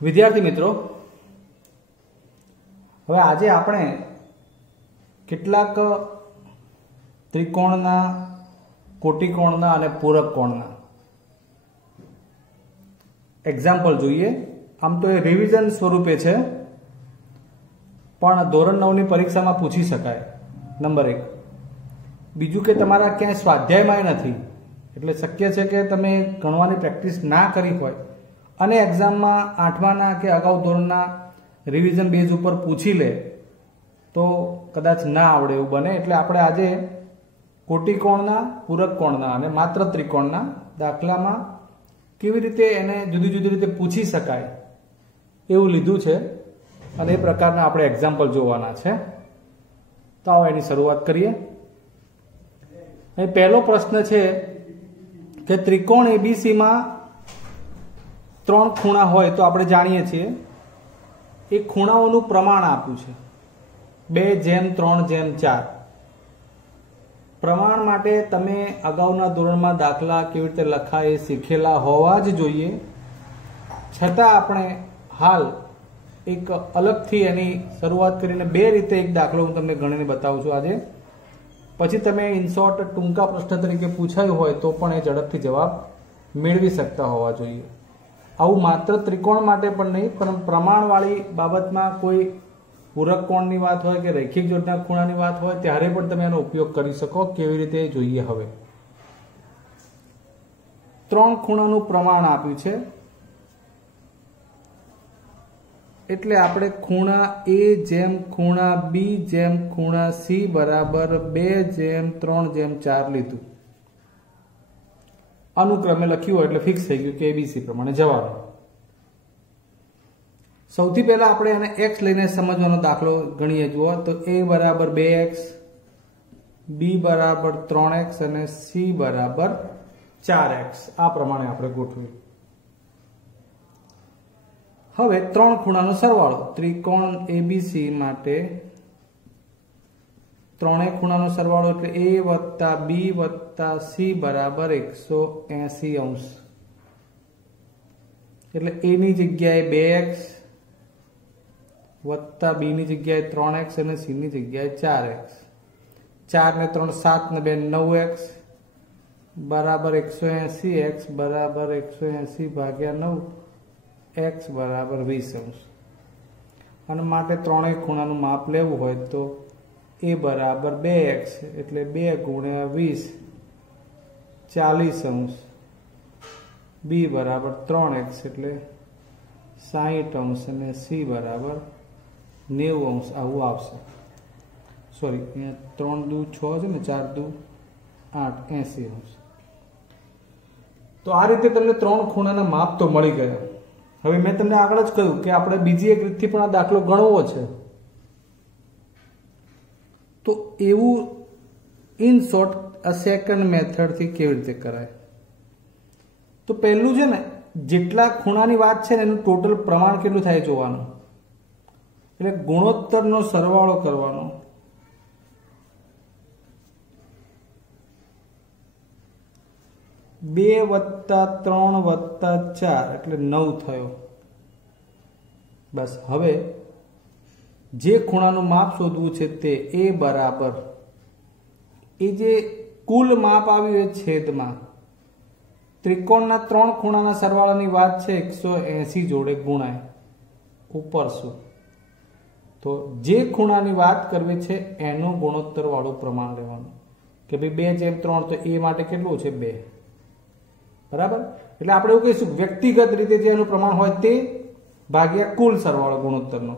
વિદ્યાર્થી મિત્રો, હવે આજે આપણે કેટલાક ત્રિકોણના, કોટિકોણના અને પૂરક કોણના એક્ઝામ્પલ જોઈએ. આમ તો એ રિવિઝન સ્વરૂપે છે, પણ ધોરણ 9 ની પરીક્ષામાં પૂછી શકાય. નંબર 1. બીજું કે તમારા ક્યાંય સ્વાધ્યાયમાં નથી, એટલે શક્ય છે કે તમે ગણવાની પ્રેક્ટિસ ના કરી હોય અને એક્ઝામમાં 8માના કે અગાઉ ધોરણના રિવિઝન બેઝ ઉપર પૂછી લે તો કદાચ ના આવડે એવું બને. એટલે આપણે આજે કોટિકોણના, પૂરક કોણના અને માત્ર ત્રિકોણના દાખલામાં કેવી રીતે એને જુદી જુદી રીતે પૂછી શકાય એવું લીધું છે અને એ પ્રકારના આપણે એક્ઝામ્પલ જોવાના છે. તો આવો એની શરૂઆત કરીએ. પહેલો પ્રશ્ન છે કે ત્રિકોણ એબીસીમાં 3 ખૂણા હોય તો આપણે જાણીએ છીએ એ ખૂણાઓનું પ્રમાણ આપ્યું છે 2:3:4. પ્રમાણ માટે તમે અગાઉના ધોરણમાં દાખલા કેવી રીતે લખાય એ શીખેલા હોવા જ જોઈએ. છતાં આપણે હાલ એક અલગથી એની શરૂઆત કરીને 2 રીતે એક દાખલો હું તમને ગણીને બતાવું છું આજે. પછી તમે ઇનશોર્ટ ટૂંકા પ્રશ્ન તરીકે પૂછાયું હોય તો પણ એ ઝડપથી જવાબ મેળવી શકતા હોવા જોઈએ. આવું માત્ર ત્રિકોણ માટે પણ નહીં, પણ પ્રમાણવાળી બાબતમાં કોઈ પૂરક કોણની વાત હોય કે રૈખિક જોડના ખૂણાની વાત હોય ત્યારે પણ તમે એનો ઉપયોગ કરી શકો. કેવી રીતે જોઈએ હવે. 3 ખૂણાનું પ્રમાણ આપ્યું છે એટલે આપણે ખૂણા A જેમ ખૂણા B જેમ ખૂણા C બરાબર 2:3:4 લીધું. અનુક્રમે લખ્યું હોય એટલે ફિક્સ થઈ ગયું કે ABC પ્રમાણે જવાબ. સૌથી પહેલા આપણે એને x લઈને સમજવાનો દાખલો ગણીએ. જુઓ તો A બરાબર 2x, B બરાબર 3x અને C બરાબર 4x. આ પ્રમાણે આપણે ગોઠવ્યું. હવે 3 ખૂણાનો સરવાળો ત્રિકોણ ABC માટે 3 ખૂણાનો સરવાળો એટલે A વત્તા B વત્તા C બરાબર 180°. એટલે A ની જગ્યાએ 2x વત્તા B ની જગ્યાએ 3x અને C ની જગ્યાએ 4x. 4 ને 3 7 ને 2 9x બરાબર 180x બરાબર 180/9, x બરાબર 20°. અને માટે 3 ખૂણાનું માપ લેવું હોય તો A બરાબર 2x એટલે 2 × 20 40°. B બરાબર 3x એટલે 60° અને C બરાબર 90°. આવું આવશે. સોરી, અહીંયા 3 દુ 6 છે ને, 4 દુ 8, 80°. તો આ રીતે તમને 3 ખૂણાના માપ તો મળી ગયા. હવે મેં તમને આગળ જ કહ્યું કે આપણે બીજી એક રીતથી પણ આ દાખલો ગણવો છે. તો એવું ઇન શોર્ટ આ સેકન્ડ મેથડથી કેવી રીતે કરાય? તો પહેલું છે ને, જેટલા ખૂણાની વાત છે ને એનું ટોટલ પ્રમાણ કેટલું થાય જોવાનું. એટલે ગુણોત્તરનો સરવાળો કરવાનો. બે વત્તા 3 વત્તા 4 એટલે 9 થયો. બસ. હવે જે ખૂણાનું માપ શોધવું છે તે A બરાબર એ જે કુલ માપ આવ્યું એ છેદમાં ત્રિકોણના 3 ખૂણાના સરવાળાની વાત છે 180 જોડે ગુણાય. ઉપર શું? તો જે ખૂણાની વાત કરવી છે એનું ગુણોત્તર વાળું પ્રમાણ લેવાનું કે ભાઈ 2:3 તો A માટે કેટલું છે? 2. બરાબર. એટલે આપણે એવું કહીશું વ્યક્તિગત રીતે જે એનું પ્રમાણ હોય તે ભાગ્યા કુલ સરવાળો ગુણોત્તરનો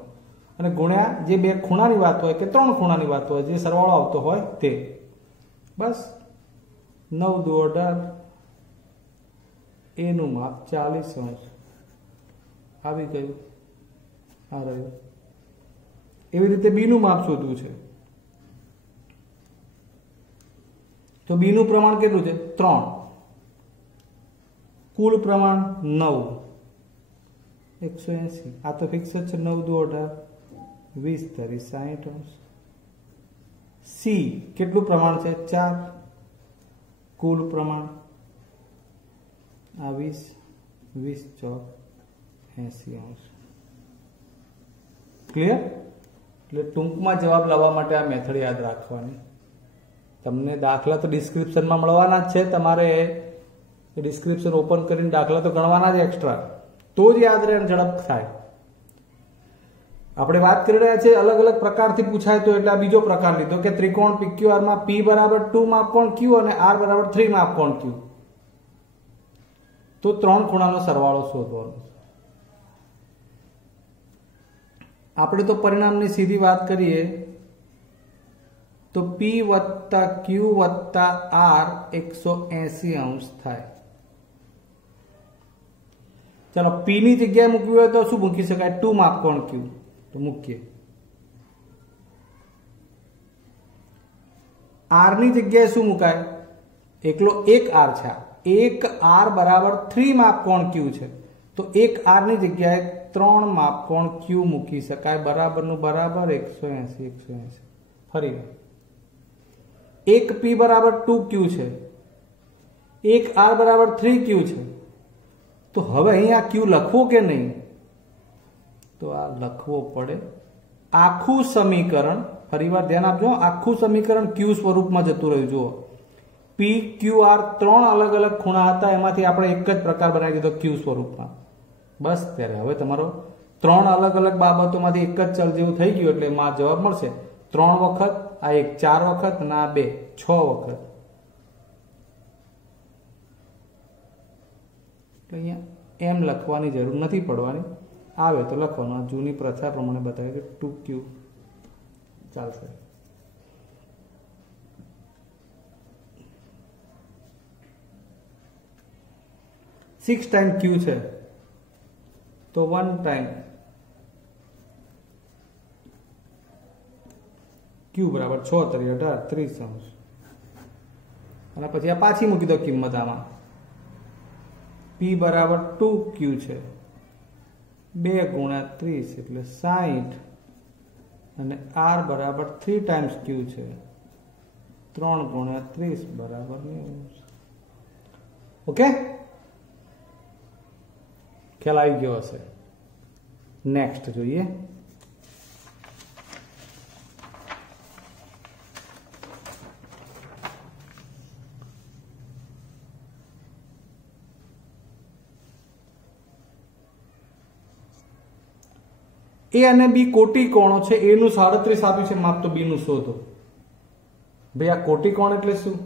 અને ગુણ્યા જે 2 ખૂણાની વાત હોય કે 3 ખૂણાની વાત હોય જે સરવાળો આવતો હોય તે. બસ. 9 દુ 18. A નું માપ 40° આવી ગયું. આ રહ્યું. એવી રીતે B નું માપ શોધવું છે તો B નું પ્રમાણ કેટલું છે? 3. કુલ પ્રમાણ 9, 180. આ તો ફિક્સ જ છે. 9 દુ 18, 20 તારી 60°. C કેટલું પ્રમાણ છે? 4. કુલ પ્રમાણ આ 20, 20 ચોક 80°। ક્લિયર? એટલે ટૂંકમાં જવાબ લાવવા માટે આ મેથડ યાદ રાખવાની. તમને દાખલા તો ડિસ્ક્રિપ્શનમાં મળવાના જ છે, તમારે ડિસ્ક્રિપ્શન ઓપન કરીને દાખલા તો ગણવાના જ એક્સ્ટ્રા, તો જ યાદ રહે અને ઝડપ થાય. આપણે વાત કરી રહ્યા છીએ અલગ અલગ પ્રકારથી પૂછાય તો, એટલે આ બીજો પ્રકાર લીધો કે ત્રિકોણ PQR માં P બરાબર 2 માપકોણ Q અને R બરાબર 3 માપકોણ Q. તો 3 ખૂણાનો સરવાળો શોધવાનો. આપણે તો પરિણામની સીધી વાત કરીએ તો P વત્તા Q વત્તા R 180° થાય. ચાલો P ની જગ્યાએ મૂકવી હોય તો શું મૂકી શકાય? 2 માપકોણ Q તો મૂકીએ. R ની જગ્યાએ શું મુકાય? એકલો એક R છે. એક R બરાબર 3 માપકોણ Q છે, તો એક R ની જગ્યાએ 3 માપકોણ Q મૂકી શકાય. બરાબરનું બરાબર 180. ફરી એક P બરાબર 2Q છે, એક R બરાબર 3Q છે, તો હવે અહીંયા Q લખવો કે નહીં? તો આ લખવો પડે. આખું સમીકરણ, ફરીવાર ધ્યાન આપજો, આખું સમીકરણ Q સ્વરૂપમાં જતું રહ્યું. જુઓ, P Q R 3 અલગ અલગ ખૂણા હતા, એમાંથી આપણે એક જ પ્રકાર બનાવી દીધો Q સ્વરૂપમાં. બસ ત્યારે હવે તમારો 3 અલગ અલગ બાબતોમાંથી એક જ ચલ જેવું થઈ ગયું, એટલે એમાં જવાબ મળશે 3 વખત, આ એક 4 વખત અને આ 2 6 વખત. અહીંયા એમ લખવાની જરૂર નથી પડવાની, આવે તો લખવાનું. જૂની પ્રથા પ્રમાણે બતાવે કે 2Q ચાલશે. સિક્સ ટાઈમ Q છે તો 1 ટાઈમ Q બરાબર 6 તરી 18 30°. અને પછી આ પાછી મૂકી દો કિંમત આમાં. P બરાબર 2Q છે, 2 ગુણ્યા 30 એટલે 60, અને R બરાબર 3 ટાઈમ્સ Q છે, 3 ગુણ્યા 30 બરાબર 90. ઓકે, ખ્યાલ આવી ગયો હશે. નેક્સ્ટ જોઈએ. A અને B કોટી કોણો છે. A નું 37 આપ્યું છે માપ, તો B નું શોધો. ભાઈ આ કોટી કોણ એટલે શું?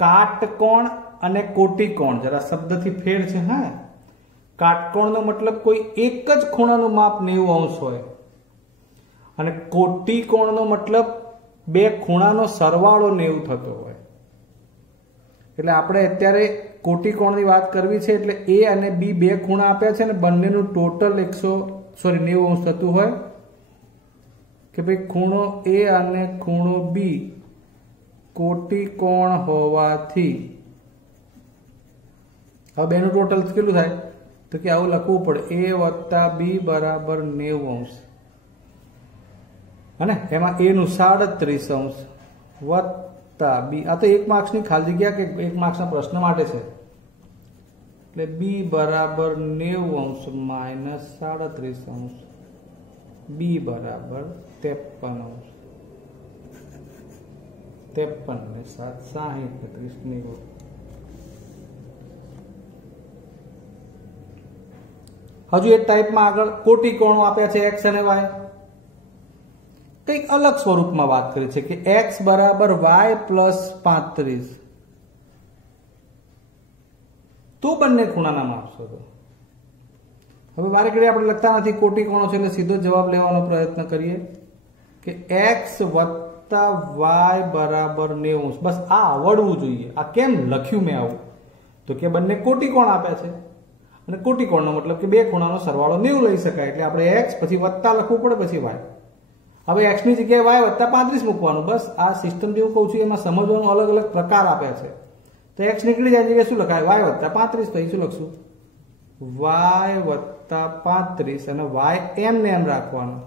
કાટકોણ અને કોટી કોણ જરા શબ્દથી ફેર છે. હા, કાટકોણનો મતલબ કોઈ એક જ ખૂણાનું માપ 90° હોય, અને કોટી કોણનો મતલબ બે ખૂણાનો સરવાળો 90 થતો હોય. એટલે આપણે અત્યારે કોટી કોણની વાત કરવી છે, એટલે A અને B બે ખૂણા આપ્યા છે ને બંનેનું ટોટલ 90° થતું હોય કે ભાઈ ખૂણો A અને ખૂણો B કોટી કોણ હોવાથી હવે બેનું ટોટલ કેટલું થાય? તો કે આવું લખવું પડે, A વત્તા B બરાબર 90°, અને એમાં A નું 37° વત્તા B. આ તો 1 માર્ક્સની ખાલી જગ્યા કે 1 માર્ક્સના પ્રશ્ન માટે છે. એટલે B બરાબર 90° માઇનસ 37°, B બરાબર 53°. 53 ને 7 60 30 હજુ એક ટાઈપમાં આગળ કોટી કોણો આપ્યા છે x અને y. કંઈક અલગ સ્વરૂપમાં વાત કરી છે કે x બરાબર y પ્લસ 35, તો બંને ખૂણાના માપ શોધો. હવે વારે ઘડી આપણે લખતા નથી, કોટી કોણો છે એટલે સીધો જવાબ લેવાનો પ્રયત્ન કરીએ કે x વત્તા y બરાબર 90°. બસ આ આવડવું જોઈએ. આ કેમ લખ્યું મેં આવું? તો કે બંને કોટી કોણ આપ્યા છે, અને કોટી કોણનો મતલબ કે બે ખૂણાનો સરવાળો 90 લઈ શકાય. એટલે આપણે x પછી વત્તા લખવું પડે, પછી y. હવે x ની જગ્યાએ y વત્તા 35 મૂકવાનું. બસ આ સિસ્ટમ જેવું કહું છું એમાં સમજવાનું અલગ અલગ પ્રકાર આપ્યા છે. તો x નીકળી જાય જગ્યાએ શું લખાય? y વત્તા 35. તો અહીં શું લખશું? y વત્તા 35, અને y એમ ને એમ રાખવાનું.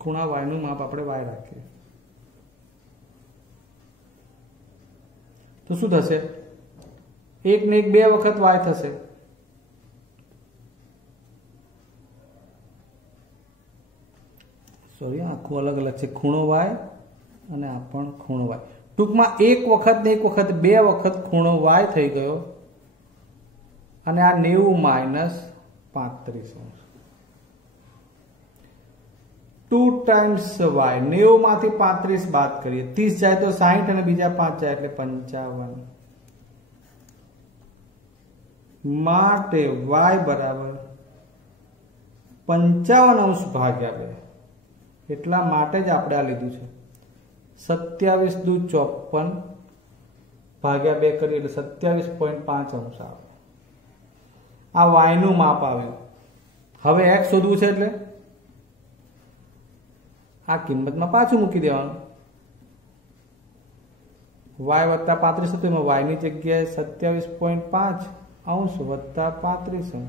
ખૂણા y નું માપ આપણે y રાખીએ. તો શું થશે? 1 ને 1 2 વખત y થશે. સોરી, આખું અલગ અલગ છે. ખૂણો y અને આ પણ ખૂણો y. ટૂંકમાં 1 વખત ને 1 વખત 2 વખત ખૂણો y થઈ ગયો અને આ 90 માઇનસ 35. 2 times y. 90 માંથી 35 બાદ કરીએ, 30 જાય તો 60 અને બીજા 5 જાય એટલે 55. માટે y બરાબર 55 ભાગ્યા 2. એટલા માટે જ આપણે આ લીધું છે. 27 દુ 54 ભાગ્યા 2 કરીએ એટલે 27.5 આવે. આ y નું માપ આવ્યું. હવે x શોધવું છે એટલે આ કિંમતમાં પાછું મૂકી દેવાનું. y વત્તા 35 હતું, એમાં y ની જગ્યાએ 27.5 વત્તા 35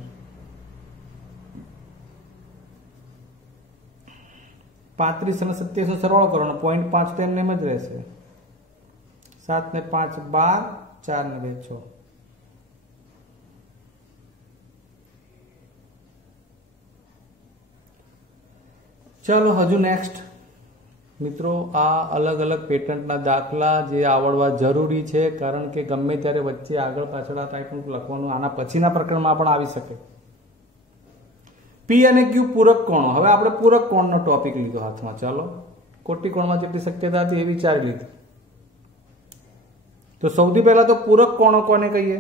35 અને 27 નો સરવાળો કરવાનો. 0.5 તો એમને એમ જ રહેશે. 7 ને 5 12, 4 ને 2 6. ચાલો હજુ નેક્સ્ટ મિત્રો, આ અલગ અલગ પેટર્નના દાખલા જે આવડવા જરૂરી છે, કારણ કે ગમે ત્યારે વચ્ચે આગળ પાછળ આ ટાઈપનું લખવાનું આના પછીના પ્રકરણમાં પણ આવી શકે. પી અને ક્યુ પૂરક કોણો. હવે આપણે પૂરક કોણનો ટોપિક લીધો હાથમાં. ચાલો, કોટી કોણમાં જેટલી શક્યતા હતી એ વિચારી લીધી. તો સૌથી પહેલા તો પૂરક કોણો કોને કહીએ?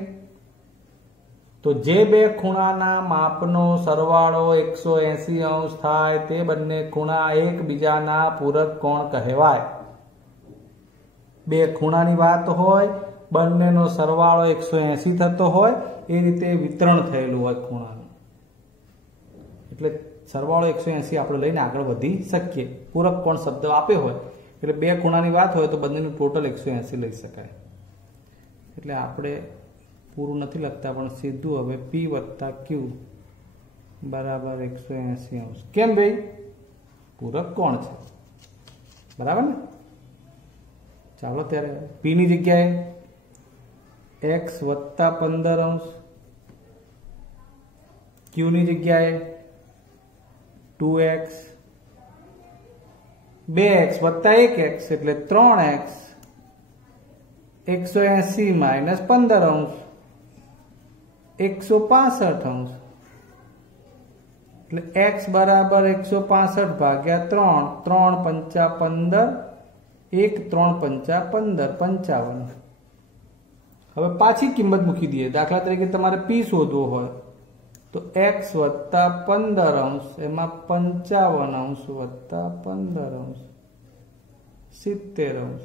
તો જે બે ખૂણાના માપનો સરવાળો 180 થાય તે બંને ખૂણા એકબીજાના પૂરક કોણ કહેવાય. બે ખૂણાની વાત હોય, બંનેનો સરવાળો 180 થતો હોય, એ રીતે વિતરણ થયેલું હોય ખૂણાનું, એટલે સરવાળો 180 આપણે લઈને આગળ વધી શકીએ. પૂરક કોણ શબ્દ આપ્યો હોય એટલે બે ખૂણાની વાત હોય તો બંનેનું ટોટલ 180 લઈ શકાય. એટલે આપણે પૂરું નથી લખતા, પણ સીધું હવે P વત્તા Q બરાબર 180. કેમ ભાઈ? પૂરક કોણ છે, બરાબર ને? ચાલો ત્યારે P ની જગ્યાએ x વત્તા 15, Q ની જગ્યાએ 2x, 2x વત્તા 1x એટલે 3x, 180 માઇનસ 15 165 એટલે x બરાબર 165 ભાગ્યા 3, 3 પંચા 15, 1 3 પંચા 15, 55. હવે પાછી કિંમત મૂકી દઈએ. દાખલા તરીકે તમારે P શોધવો હોય તો x વત્તા 15 એમાં 55 વત્તા 15 70.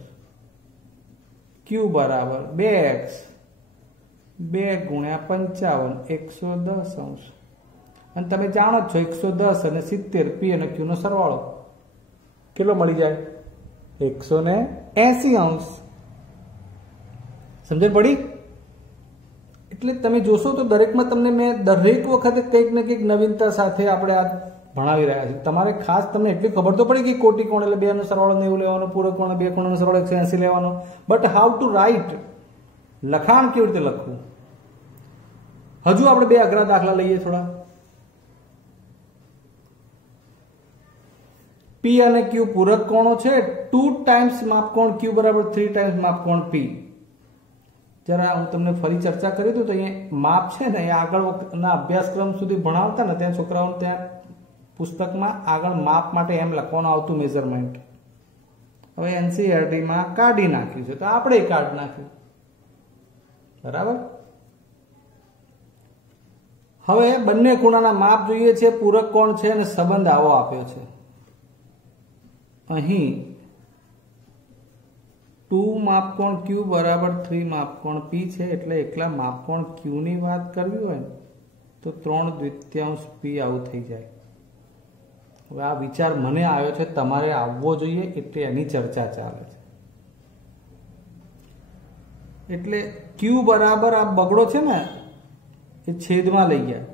Q બરાબર 2x 2 ગુણ્યા 55 110. અને તમે જાણો છો 110 અને 70 P અને Q નો સરવાળો કેટલો મળી જાય? 180. સમજણ પડી? એટલે તમે જોશો તો દરેકમાં તમને મેં દરેક વખતે કંઈક ને કંઈક નવીનતા સાથે આપણે આ ભણાવી રહ્યા છીએ. તમારે ખાસ તમને એટલી ખબર તો પડી કે કોટી કોણ એટલે 2 નો સરવાળો 90 લેવાનો, પૂરક કોણ 2 ખૂણાનો સરવાળો 180 લેવાનો. બટ હાઉ ટુ રાઇટ, લખાણ કેવી રીતે લખવું. હજુ આપણે બે અઘરા દાખલા લઈએ થોડા. P અને Q પૂરક કોણો છે. 2 ટાઈમ્સ માપકોણ Q બરાબર 3 ટાઈમ્સ માપકોણ P. જરા હું તમને ફરી ચર્ચા કરી દઉં તો અહીંયા માપ છે ને, એ આગળના અભ્યાસક્રમ સુધી ભણાવતા ને ત્યાં છોકરાઓને ત્યાં પુસ્તકમાં આગળ માપ માટે એમ લખવાનું આવતું મેઝરમેન્ટ. હવે NCERT-માં કાઢી નાખ્યું છે તો આપણે કાઢી નાખ્યું. બરાબર. હવે બંને ખૂણાના માપ જોઈએ છે, પૂરક કોણ છે અને સંબંધ આવો આપ્યો છે. અહીં 2 માપકોણ Q બરાબર 3 માપકોણ P છે, એટલે એકલા માપકોણ Q ની વાત કરવી હોય ને તો 3/2 P આવું થઈ જાય. હવે આ વિચાર મને આવ્યો છે, તમારે આવવો જોઈએ, એટલે એની ચર્ચા ચાલે છે. એટલે Q બરાબર આ બગડો છે ને એ છેદમાં લઈ ગયા,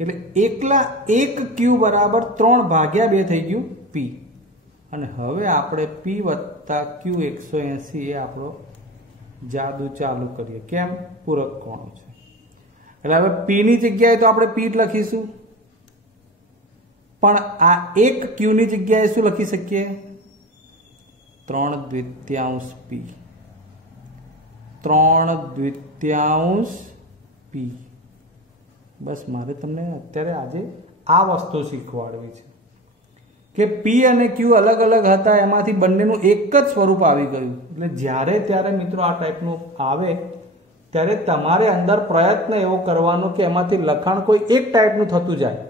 એટલે એકલા 1 Q બરાબર 3/2 થઈ ગયું P. અને હવે આપણે P વત્તા Q 180 એ આપણો જાદુ ચાલુ કરીએ. કેમ? પૂરક કોણો છે એટલે હવે પી ની જગ્યાએ તો આપણે પી લખીશું, પણ આ એક ક્યુ ની જગ્યાએ શું લખી શકીએ? 3/2 પી. 3/2 પી. બસ મારે તમને અત્યારે આજે આ વસ્તુ શીખવાડવી છે કે પી અને ક્યુ અલગ અલગ હતા, એમાંથી બંનેનું એક જ સ્વરૂપ આવી ગયું. એટલે જ્યારે ત્યારે મિત્રો આ ટાઈપનું આવે ત્યારે તમારે અંદર પ્રયત્ન એવો કરવાનો કે એમાંથી લખાણ કોઈ એક ટાઈપનું થતું જાય.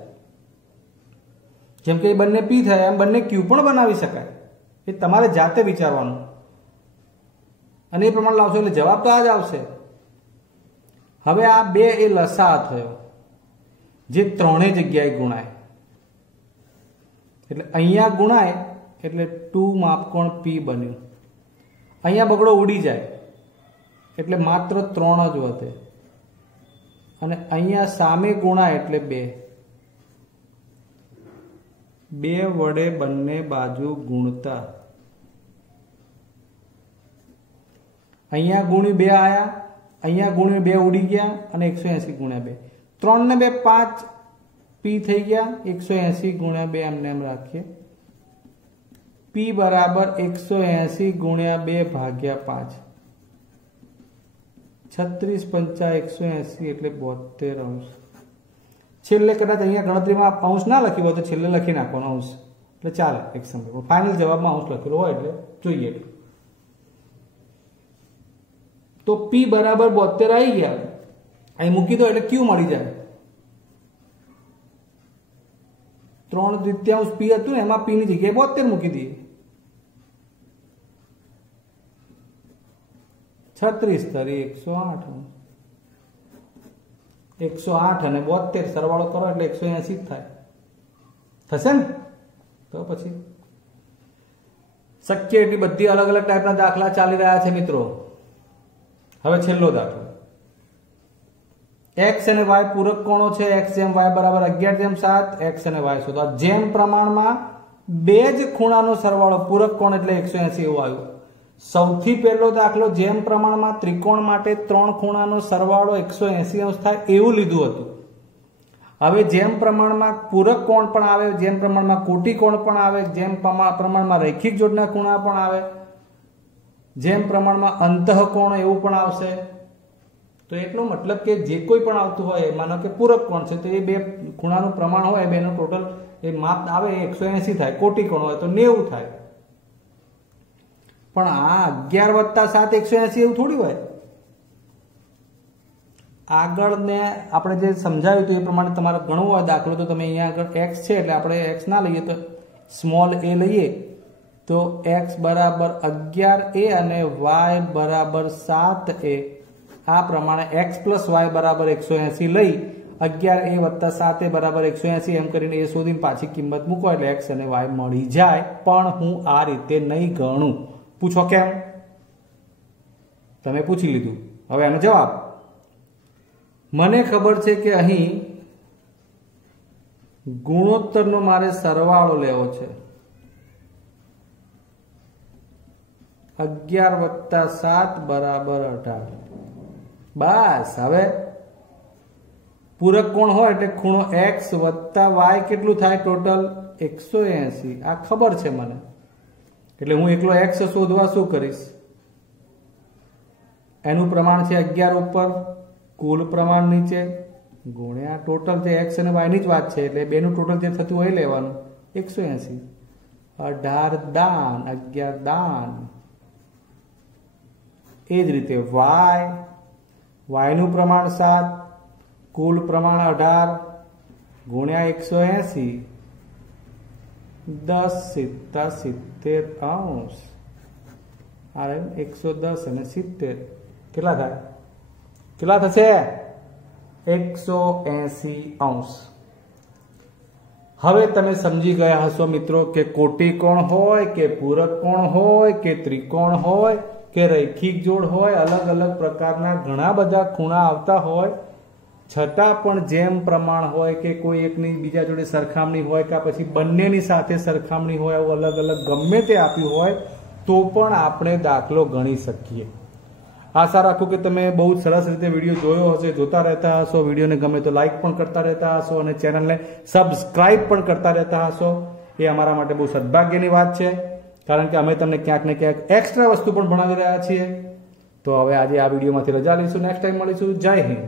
જેમ કે બંને પી થયા એમ બંને ક્યુ પણ બનાવી શકાય. એ તમારે જાતે વિચારવાનું અને એ પ્રમાણે લાવશો એટલે જવાબ તો આ જ આવશે. હવે આ બે એ લસા થયો જે ત્રણેય જગ્યાએ ગુણાય. એટલે અહીંયા ગુણાય એટલે 2 માપકોણ પી બન્યું. અહીંયા બગડો ઉડી જાય એટલે માત્ર 3 જ વધે અને અહીંયા સામે ગુણાય એટલે 2. 2 વડે બંને બાજુ ગુણતા અહીંયા ગુણ્યું 2 આયા, અહીંયા ગુણ્યું 2 ઉડી ગયા અને 180 ગુણ્યા 2. 3 ને 2 5 પી થઈ ગયા. 180 ગુણ્યા 2 એમને એમ રાખીએ. પી બરાબર 180 ગુણ્યા 2 ભાગ્યા 5. 36 5 180 એટલે 72 અંશ. છેલ્લે કદાચ અહીંયા ગણતરીમાં અંશ ના લખ્યું હોય તો છેલ્લે લખી નાખવાનો અંશ એટલે ચાલે એક સમય. ફાઇનલ જવાબમાં અંશ લખેલો હોય એટલે જોઈએ. તો પી બરાબર 72 આવી ગયા. અહીં મૂકી દો એટલે ક્યુ મળી જાય. 3/2 પી હતું ને એમાં પી ની જગ્યાએ 72 મૂકી દઈએ. 36 તરી 108. 108 અને 72 સરવાળો કરો એટલે 180 થાય. થશે ને? તો પછી શક્ય એટલી બધી અલગ અલગ ટાઈપના દાખલા ચાલી રહ્યા છે મિત્રો. હવે છેલ્લો દાખલો. x અને y પૂરક કોણો છે. x જેમ y બરાબર 11:7. x અને y શોધો. જેમ પ્રમાણમાં બે જ ખૂણાનો સરવાળો પૂરક કોણ એટલે 180 એવું આવ્યું. સૌથી પહેલો દાખલો જેમ પ્રમાણમાં ત્રિકોણ માટે 3 ખૂણાનો સરવાળો 180 અંશ થાય એવું લીધું હતું. હવે જેમ પ્રમાણમાં પૂરક કોણ પણ આવે, જેમ પ્રમાણમાં કોટી કોણ પણ આવે, જેમ પ્રમાણમાં રૈખિક જોડના ખૂણા પણ આવે, જેમ પ્રમાણમાં અંતઃકોણ એવું પણ આવશે. તો એટલો મતલબ કે જે કોઈ પણ આવતું હોય માનો કે પૂરક કોણ છે તો એ બે ખૂણાનું પ્રમાણ હોય બેનું ટોટલ એ માપ આવે 180 થાય. કોટી કોણ હોય તો 90 થાય. પણ આ 11 + 7 180 એવું થોડી હોય. આગળ ને આપણે જે સમજાવ્યું હતું એ પ્રમાણે તમારે ગણવું હોય દાખલો તો તમે અહીંયા આગળ x છે એટલે આપણે x ના લઈએ તો સ્મોલ a લઈએ તો x બરાબર 11a અને y બરાબર 7a. આ પ્રમાણે x + y બરાબર 180 લઈ 11a + 7a બરાબર 180 એમ કરીને એ શોધીને પાછી કિંમત મૂકો એટલે x અને y મળી જાય. પણ હું આ રીતે નહીં ગણું. પૂછો કેમ? તમે પૂછી લીધું. હવે આનો જવાબ મને ખબર છે કે અહીં ગુણોત્તરનો મારે સરવાળો લેવો છે. 11 + 7 બરાબર 18. બસ હવે પૂરક કોણ હોય એટલે ખૂણો x + y કેટલું થાય ટોટલ 180. આ ખબર છે મને એટલે હું એકલો x શોધવા શું કરીશ? એનું પ્રમાણ છે 11 ઉપર, કુલ પ્રમાણ નીચે ગુણ્યા ટોટલ જે x અને y ની જ વાત છે એટલે બેનું ટોટલ જે થતું હોય લેવાનું 180. 18 દાન 11 દાન. એ જ રીતે y નું પ્રમાણ 7, કુલ પ્રમાણ 18 ગુણ્યા 180 10 × 70 અંશ. આ 110 અને 70 કેટલા થાય? કેટલા થશે? 180 અંશ. હવે તમે સમજી ગયા હશો મિત્રો કે કોટી કોણ હોય કે પૂરક કોણ હોય કે ત્રિકોણ હોય કે રૈખિક જોડ હોય, અલગ અલગ પ્રકારના ઘણા બધા ખૂણા આવતા હોય છતાં પણ જેમ પ્રમાણ હોય કે કોઈ એકની બીજા જોડે સરખામણી હોય કે પછી બંનેની સાથે સરખામણી હોય, આવું અલગ અલગ ગમે તે આપ્યું હોય તો પણ આપણે દાખલો ગણી શકીએ. આશા રાખું કે તમે બહુ સરસ રીતે વિડીયો જોયો હશે, જોતા રહેતા હશો. વિડીયોને ગમે તો લાઈક પણ કરતા રહેતા હશો અને ચેનલને સબસ્ક્રાઇબ પણ કરતા રહેતા હશો. એ અમારા માટે બહુ સદભાગ્યની વાત છે, કારણ કે અમે તમને ક્યાંક ને ક્યાંક એક્સ્ટ્રા વસ્તુ પણ ભણાવી રહ્યા છીએ. તો હવે આજે આ વિડીયોમાંથી રજા લઈશું. નેક્સ્ટ ટાઈમ મળીશું. જય હિન્દ.